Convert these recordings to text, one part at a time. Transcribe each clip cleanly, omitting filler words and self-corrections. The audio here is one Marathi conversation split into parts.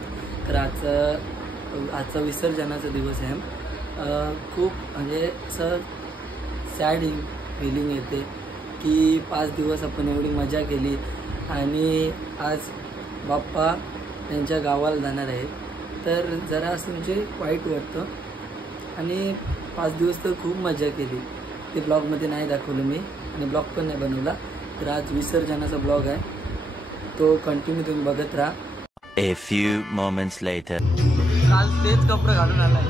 आहेत. तर आजचा विसर्जनाचा दिवस आहे. खूप म्हणजे असं सॅड फिलिंग येते की 5 दिवस आपण एवढी मजा केली आणि आज बाप्पा त्यांच्या गावाला जाणार आहे. तर जरा असं म्हणजे वाईट वाटतं आणि 5 दिवस तर खूप मजा केली. ते ब्लॉगमध्ये नाही दाखवलं मी आणि ब्लॉग पण नाही बनवला. तर आज विसर्जनाचा ब्लॉग आहे, तो कंटिन्यू तुम्ही बघत राहा. A few moments later. काल तेच कपडे घालून आलाय.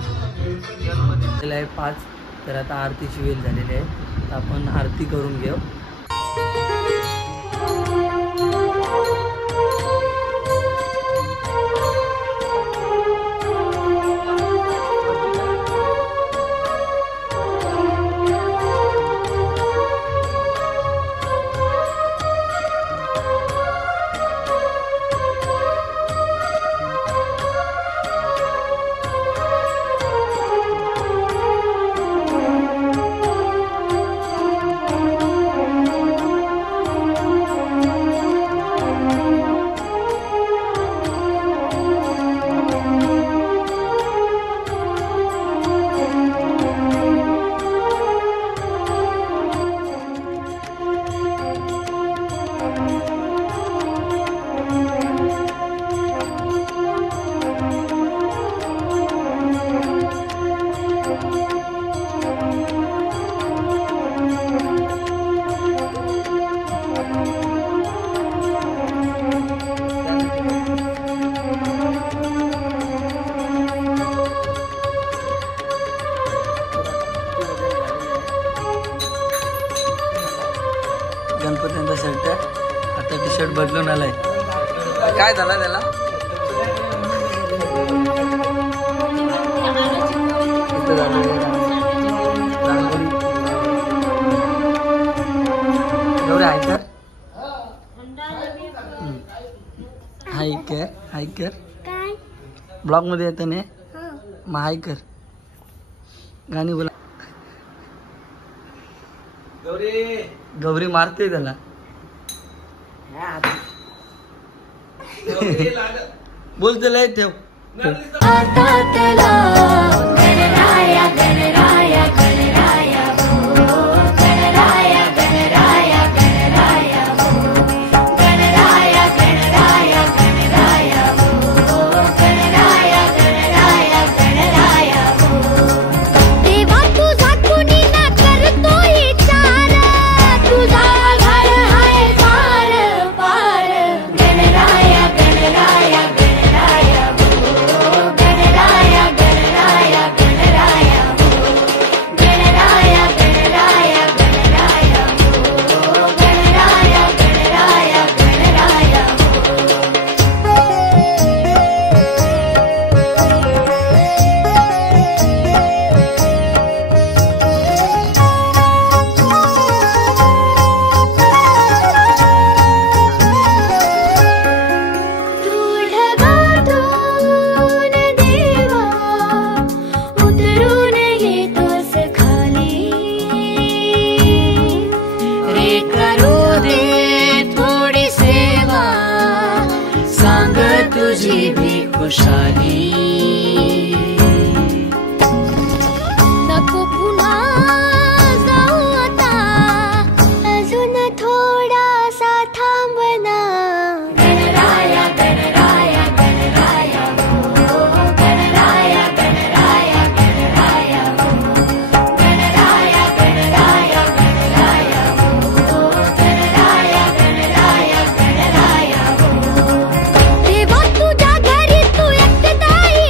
गणपती आहे 5. तर आता आरतीची वेळ झालेली आहे. तर आपण आरती करून घेऊ. गणपतींचा शर्ट आता टी शर्ट बदलून आलाय. काय झालं त्याला? एवढे हायकर हायकर हायकर ब्लॉग मध्ये येतं ना मग हायकर गाणी बोला. गौरी मारते त्याला. बोल त्याला ठेव. तुझी भी खुशाली नको पुन्हा जाऊ आता अजून थोडासा थांबना. गणराया गणराया गणराया हो गणराया गणराया गणराया हो गणराया गणराया गणराया हो गणराया गणराया गणराया हो. देवा तुझ्या घरी तू एकटाही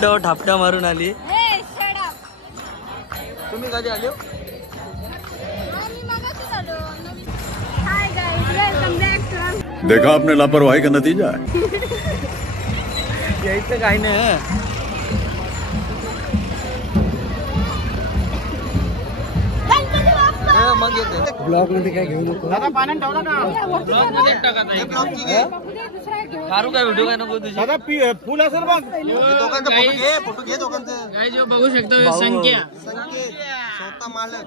बिबट्यावर ठापट्या मारून आली. तुम्ही कधी आले? देखा आपने लापरवाही का नतीजा है. यायचं काही नाही. मग येते ब्लॉग मध्ये काय घेऊ नको. ब्लॉग मध्ये कारू काय व्हिडिओ काय नको तुझी. फुल असेल बघ. फोटो घे दोघांचं. काय जो बघू शकता संख्या स्वतः मालक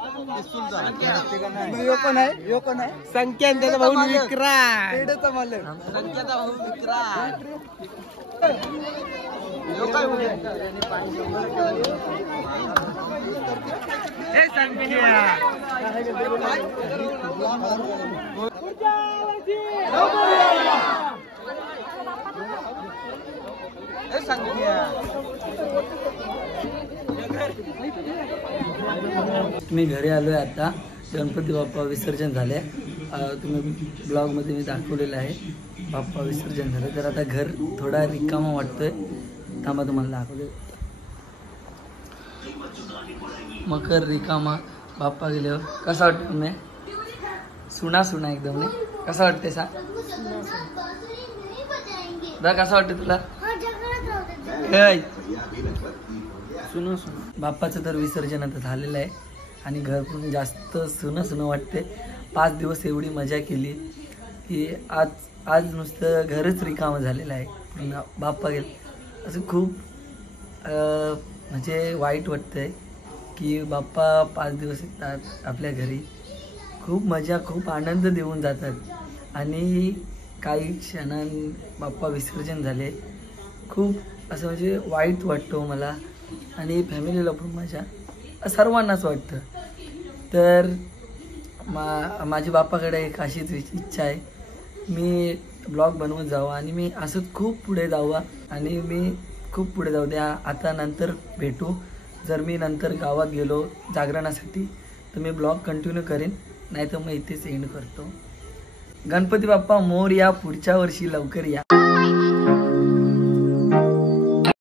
पण आहे संख्या त्याचा भाऊ विक्रांत मालक. संख्याचा भाऊ विक्रांत. मी घरी आलोय आता. गणपती बाप्पा विसर्जन झाले. तुम्ही ब्लॉग मध्ये मी दाखवलेलं आहे. बाप्पा विसर्जन झालं तर आता घर थोडा रिकामा वाटतोय. थांबा तुम्हाला दाखवते. मकर रिकामा. बाप्पा गेल्यावर कसा वाटतं तुम्ही? सुना सुना एकदम नाही. कसा वाटते सा दा? कसा वाटते तुला? सुना सुना. बाप्पाचं तर विसर्जन आता झालेलं आहे आणि घर पण जास्त सुनं सुनं वाटते. 5 दिवस एवढी मजा केली की आज नुसतं घरच रिकामं झालेलं आहे. बाप्पा गेले असं खूप म्हणजे वाईट वाटतंय की बाप्पा 5 दिवस येतात आपल्या घरी. खूप मजा खूप आनंद देऊन जातात आणि काही क्षणांनी बाप्पा विसर्जन झाले. खूप असं म्हणजे वाईट वाटतं मला आणि फॅमिलीला पण माझ्या सर्वांनाच वाटतं. तर माझी बाप्पाकडे एक अशीच इच्छा आहे. मी ब्लॉग बनवत जावा आणि मी असंच खूप पुढे जावा आणि मी खूप पुढे जाऊ द्या. आता नंतर भेटू. जर मी नंतर गावात गेलो जागरणासाठी तर मी ब्लॉग कंटिन्यू करेन. नाही तर मग इथेच एंड करतो. गणपती बाप्पा मोरया. पुढच्या वर्षी लवकर या.